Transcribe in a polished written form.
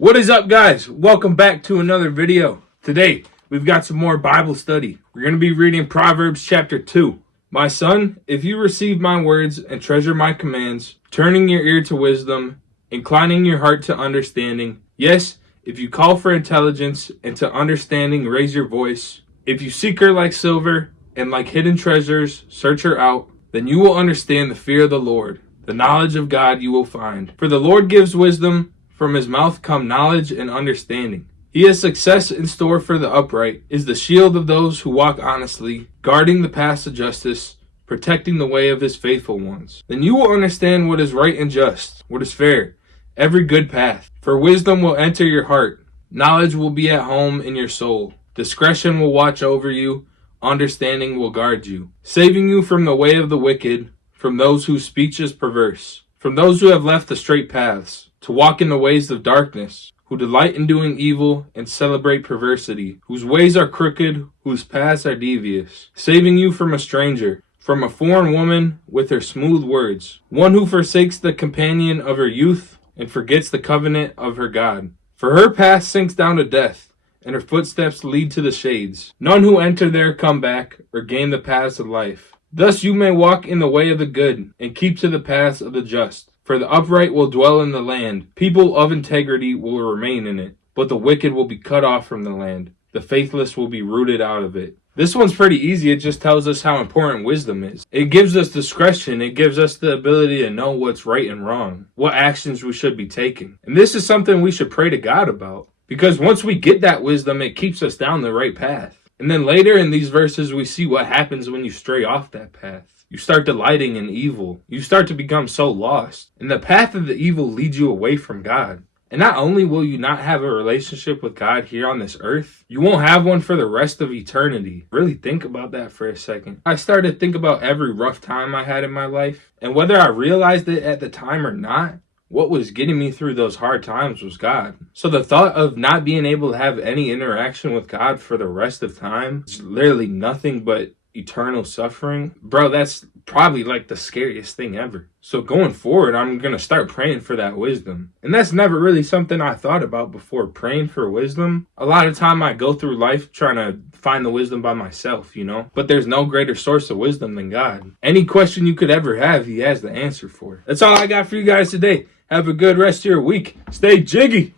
What is up, guys? Welcome back to another video. Today, we've got some more Bible study. We're going to be reading Proverbs chapter 2. My son, if you receive my words and treasure my commands, turning your ear to wisdom, inclining your heart to understanding, yes, if you call for intelligence and to understanding raise your voice, if you seek her like silver and like hidden treasures search her out, then you will understand the fear of the Lord. The knowledge of God you will find. For the Lord gives wisdom, from his mouth come knowledge and understanding. He has success in store for the upright, is the shield of those who walk honestly, guarding the paths of justice, protecting the way of his faithful ones. Then you will understand what is right and just, what is fair, every good path. For wisdom will enter your heart, knowledge will be at home in your soul. Discretion will watch over you, understanding will guard you, saving you from the way of the wicked, from those whose speech is perverse, from those who have left the straight paths, to walk in the ways of darkness, who delight in doing evil and celebrate perversity, whose ways are crooked, whose paths are devious, saving you from a stranger, from a foreign woman with her smooth words, one who forsakes the companion of her youth and forgets the covenant of her God. For her path sinks down to death, and her footsteps lead to the shades. None who enter there come back or gain the paths of life. Thus you may walk in the way of the good and keep to the paths of the just. For the upright will dwell in the land. People of integrity will remain in it. But the wicked will be cut off from the land. The faithless will be rooted out of it. This one's pretty easy. It just tells us how important wisdom is. It gives us discretion. It gives us the ability to know what's right and wrong. What actions we should be taking. And this is something we should pray to God about. Because once we get that wisdom, it keeps us down the right path. And then later in these verses, we see what happens when you stray off that path. You start delighting in evil. You start to become so lost. And the path of the evil leads you away from God. And not only will you not have a relationship with God here on this earth, you won't have one for the rest of eternity. Really think about that for a second. I started to think about every rough time I had in my life. And whether I realized it at the time or not, what was getting me through those hard times was God. So the thought of not being able to have any interaction with God for the rest of time is literally nothing but eternal suffering. Bro, that's probably like the scariest thing ever. So going forward, I'm going to start praying for that wisdom. And that's never really something I thought about before, praying for wisdom. A lot of time I go through life trying to find the wisdom by myself, But there's no greater source of wisdom than God. Any question you could ever have, he has the answer for. That's all I got for you guys today. Have a good rest of your week. Stay jiggy.